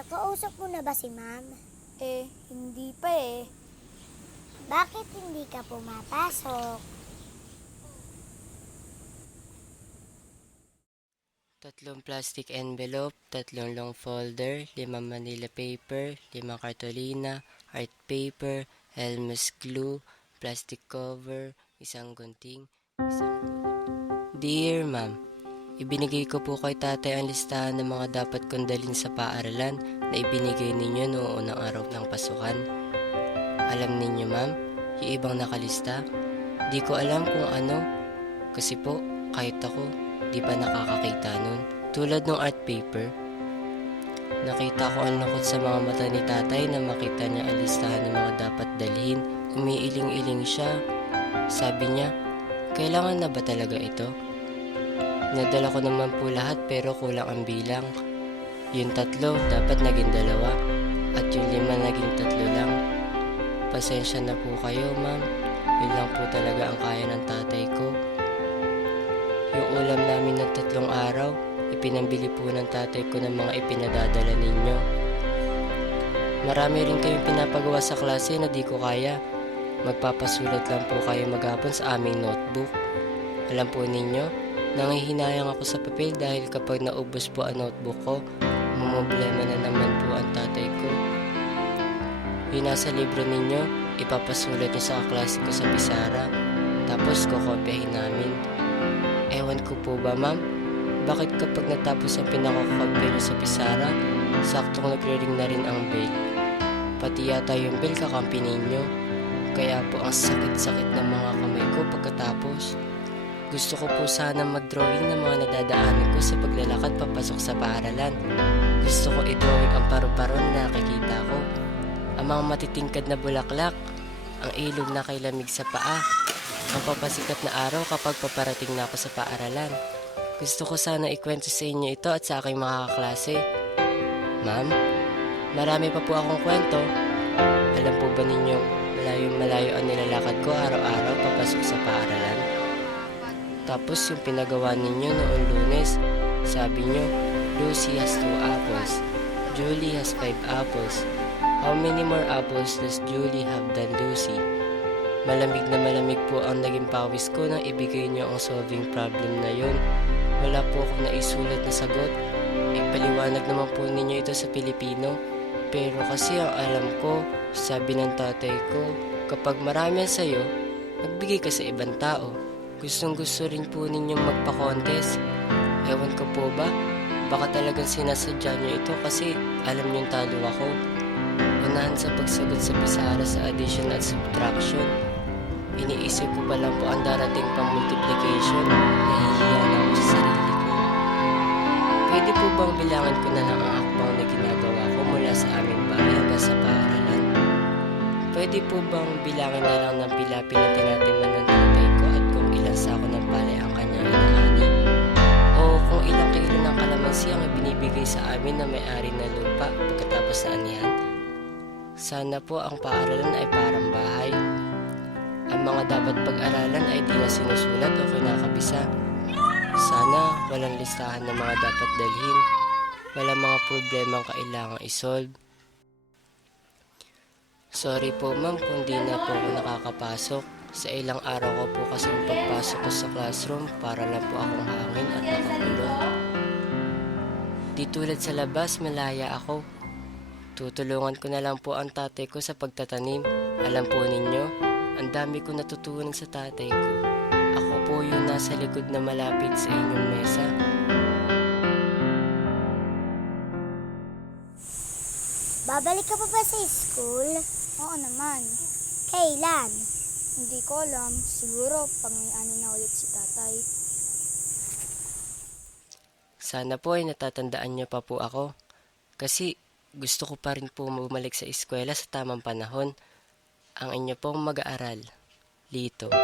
Nakausap mo na ba si ma'am? Hindi pa eh. Bakit hindi ka pumapasok? Tatlong plastic envelope, 3 long folder, 5 manila paper, 5 cartolina, art paper, Elmer's glue, plastic cover, 1 gunting, Dear Ma'am, ibinigay ko po kay tatay ang listahan ng mga dapat kong dalhin sa paaralan na ibinigay ninyo noong unang araw ng pasukan. Alam ninyo ma'am, yung ibang nakalista, di ko alam kung ano. Kasi po, kahit ako, di pa nakakakita nun. Tulad ng art paper, nakita ko ang lungkot sa mga mata ni tatay na makita niya ang listahan ng mga dapat dalhin. Umiiling-iling siya. Sabi niya, kailangan na ba talaga ito? Nadala ko naman po lahat pero kulang ang bilang. Yung 3 dapat naging 2 at yung 5 naging 3 lang. Pasensya na po kayo ma'am, yun lang po talaga ang kaya ng tatay ko. Yung ulam namin ng 3 araw, ipinambili po ng tatay ko ng mga ipinadadala ninyo. Marami rin kayong pinapagawa sa klase na di ko kaya. Magpapasulat lang po kayo maghapon sa aming notebook. Alam po ninyo, nangihinayang ako sa papel dahil kapag naubos po ang notebook ko, problema na naman po ang tatay ko. Yung nasa libro ninyo, ipapasulat niyo sa kaklase ko sa pisara, tapos kokopyahin namin. Ewan ko po ba ma'am, bakit kapag natapos ang pinakokopya niyo sa pisara, saktong nagre-ring na rin ang bell? Pati yata yung bell kakampi ninyo, kaya po ang sakit-sakit ng mga kamay ko pagkatapos. Gusto ko po sana mag-drawing ng mga nadadaanan ko sa paglalakad papasok sa paaralan. Gusto ko i-drawing ang paru-paro na nakikita ko. Ang mga matitingkad na bulaklak, ang ilog na kailamig sa paa, ang papasikat na araw kapag paparating na ako sa paaralan. Gusto ko sana ikwento sa inyo ito at sa aking mga kaklase. Ma'am, marami pa po akong kwento. Alam po ba ninyong malayo-malayo ang nilalakad ko araw-araw papasok sa paaralan? Tapos yung pinagawa ninyo noong Lunes, sabi nyo, Lucy has 2 apples, Julie has 5 apples. How many more apples does Julie have than Lucy? Malamig na malamig po ang naging pawis ko nang ibigay nyo ang solving problem na yun. Wala po akong naisulat na sagot. Ipaliwanag naman po ninyo ito sa Pilipino. Pero kasi ang alam ko, sabi ng tatay ko, kapag marami sa'yo, magbigay ka sa ibang tao. Gustong gusto rin po ninyong magpa-contest. Ewan ko po ba, baka talagang sinasadya nyo ito kasi alam nyong talo ako. Unahan sa pagsagot sa pisara sa addition at subtraction. Iniisip ko pa lang po ang darating pang multiplication. Nahihiya na ako sa sarili ko. Pwede po bang bilangan ko na lang ang akbang na ginagawa ko mula sa aming bahay hanggang sa paaralan? Pwede po bang bilangin na lang ng pilapi na tinatiman ng tatay ko at kung ilang sako ng palay ang kanyang inaani? O kung ilang kilo ng kalamansi ang ibinibigay sa amin na may-ari na lupa pagkatapos na anihan? Sana po ang paaralan ay parang bahay. Ang mga dapat pag-aralan ay di na sinusulat o kinakabisa. Sana walang listahan ng mga dapat dalhin. Walang mga problemang kailangang isolve. Sorry po ma'am kung di na po ako nakakapasok. Sa ilang araw ko po kasi pagpasok ko sa classroom para lang po akong hangin at nakakulong. Di tulad sa labas, malaya ako. Tutulungan ko na lang po ang tatay ko sa pagtatanim. Alam po ninyo, ang dami ko natutunan sa tatay ko. Ako po yung nasa likod na malapit sa inyong mesa. Babalik ka pa ba sa school? Oo naman. Kailan? Hindi ko alam. Siguro pangayaanin na ulit si tatay. Sana po ay natatandaan niyo pa po ako. Kasi gusto ko pa rin po bumalik sa eskwela sa tamang panahon. Ang inyo pong mag-aaral, Lito.